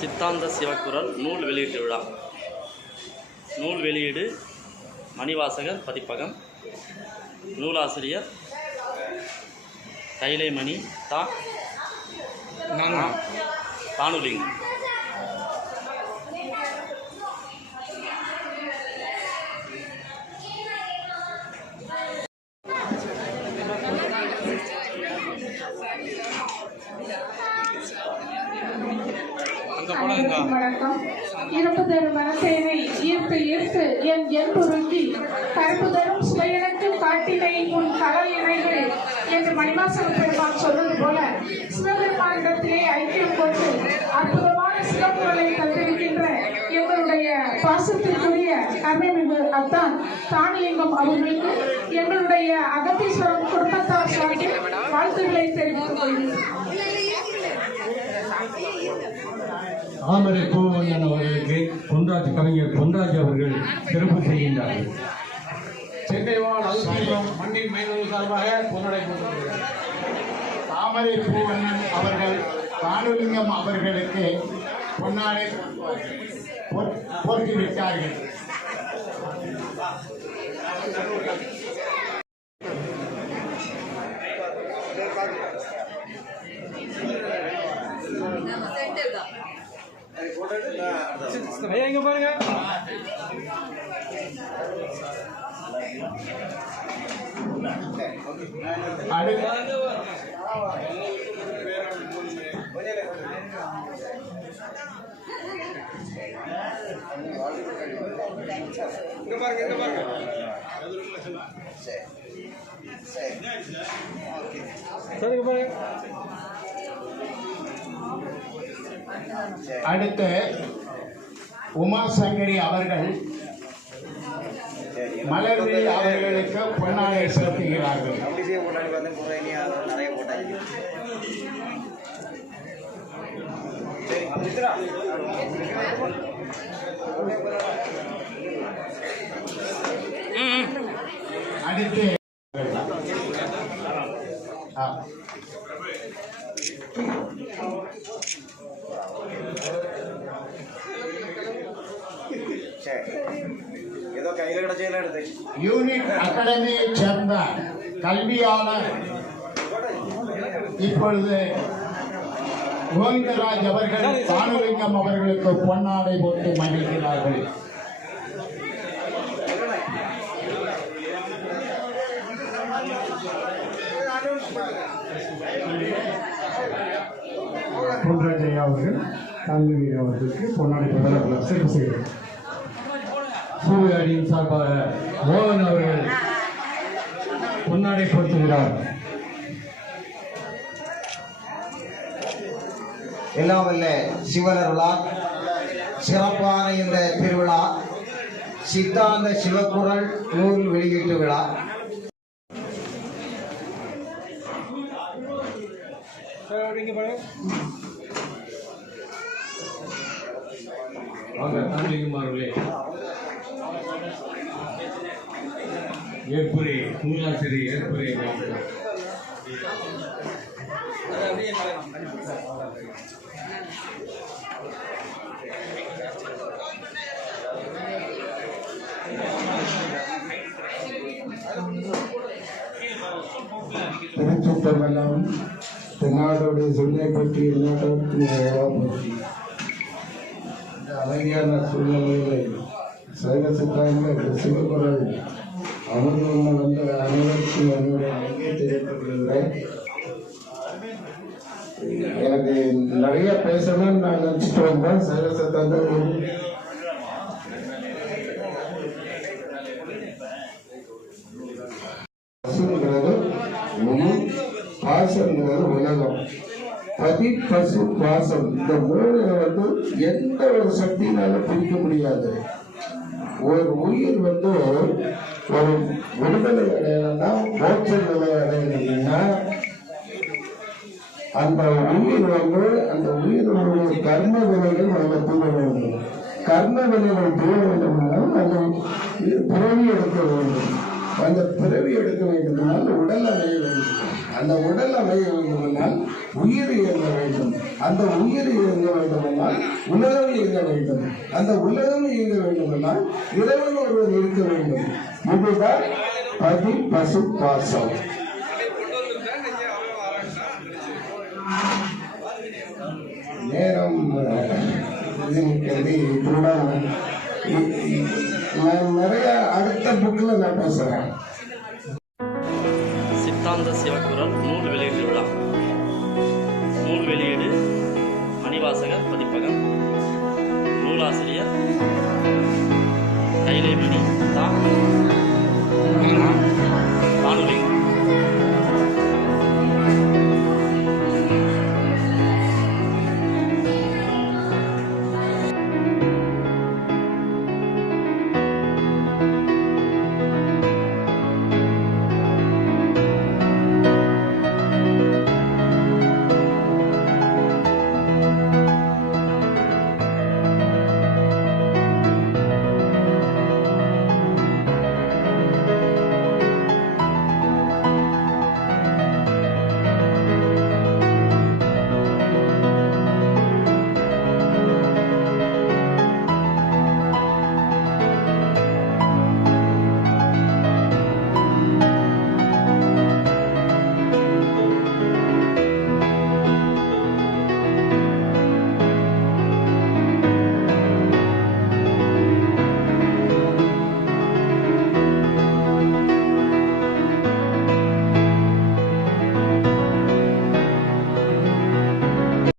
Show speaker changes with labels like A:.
A: சிவக்குரல் நூல் வெளியீட்டு விழா. நூல் வெளியீடு மணிவாசகர் பதிப்பகம். நூலாசிரியர் கைலைமணி தா தானுலிங்கம்
B: அனைவருக்கும் வணக்கம். இருப்புதரும் மனசேவை ஈர்த்து ஈர்த்து என் என்புருக்கி கருப்புதரும் சுவையனுக்கு காட்டினை உன் கடல் இறைகள் என்று மணிவாசக பெருமான் சொல்வது போல சிவபெருமானிடத்திலே ஐக்கியம் கொண்டு அற்புதமான சிவப்புகளை தந்திருக்கின்ற எங்களுடைய பாசத்திற்குரிய கர்மமிகு அத்தான் தானிலிங்கம் அவர்களுக்கு எங்களுடைய அகத்தீஸ்வரம் குடும்பத்தார் சார்பில் வாழ்த்துக்களை தெரிவித்துக் கொள்கிறேன்.
C: தாமரை பூவண்ணன் அவர்களுக்கு பொன்ராஜ் கவிஞர் பொன்ராஜ் அவர்கள் சிறப்பு செய்கின்றார்கள்.
D: சென்னை வாழ் மண்ணின் மைனூர் சார்பாக பொன்னடை
E: தாமரை பூவண்ணன் அவர்கள் காணுலிங்கம் அவர்களுக்கு பொன்னாடை பொ- விட்டார்கள்
D: இங்க பாருங்க. இங்க பாருங்க இங்க பாருங்க. சரி இங்க பாருங்க.
E: அடுத்து. உமா சங்கரி அவர்கள் மலர்விழி அவர்களுக்கு பொன்னாடை செலுத்துகிறார்கள்.
F: அப்படியே ஏதோ கையில் கிடச்சதெல்லாம் எடுத்து
E: யூனிட் அகாடமியைச் சேர்ந்த கல்வியாளர் இப்பொழுது கோவிந்தராஜ் அவர்கள் தானுலிங்கம் அவர்களுக்கு பொன்னாடை போட்டு மகிழ்கிறார்கள்
C: பொன்ராஜ் ஐயா அவர்கள் தான்மணி அவர்களுக்கு பொன்னாடை பதவியில் சிறப்பு செய்கிறார் சூழ்நிலையின் சார்பாக மோகன் அவர்கள் பொன்னாடை பொருத்துகிறார்
F: எல்லாம் வல்ல சிவனருளால் சிறப்பான இந்த திருவிழா சித்தாந்த சிவக்குரல் நூல் வெளியீட்டு விழா.
C: வாங்க ஏற்புரை நூலாசிரியர் ஏற்புரை
G: திருச்சிற்றம்பலம் தென்னாடுடைய சொல்லை பற்றி எந்நாட்டவர்க்கும் பற்றி இந்த அமைதியான சூழ்நிலையில் சைவ சித்தாந்த சிவகுரல் அமர்ந்து வந்த அனைவருக்கும் என்னுடைய நன்றியை தெரிவித்துக் எனக்கு நிறைய பேசணும்னு நான் நினச்சிட்டு வந்தேன். சைவ சித்தாந்த பசுங்கிறது உயிர் பாசங்கிறது உலகம். பதி பசு பாசம். இந்த மூணு வந்து எந்த ஒரு சக்தினாலும் பிரிக்க முடியாது. ஒரு உயிர் வந்து ஒரு விடுதலை அடையணும்னா மோட்ச நிலை அடையணும்னா அந்த உயிர் வந்து அந்த உயிரினுடைய கர்ம விலைகள் நம்ம தீர வேண்டும். கர்ம விலைகள் தீர வேண்டும்னா அந்த பிறவி எடுக்க வேண்டும். அந்த பிறவி எடுக்க வேண்டும் உடல் அடைய வேண்டும். அந்த உடல் அமைய வேண்டுமென்றால் உயிர் இயங்க வேண்டும். அந்த உயிர் இயங்க வேண்டுமென்றால் உலகம் இயங்க வேண்டும். அந்த உலகம் இயங்க வேண்டுமென்றால் இறைவன் ஒருவர் இருக்க வேண்டும். இதுதான் பதி பசு பாசம். நேரம் கூட நான் நிறைய அடுத்த புக்கில் நான் பேசுகிறேன்
A: சித்தாந்த சிவக்குரல் நூல் வெளியீடு விழா. நூல் வெளியீடு மணிவாசகர் பதிப்பகம் நூலாசிரியர் கைலைமணி தான்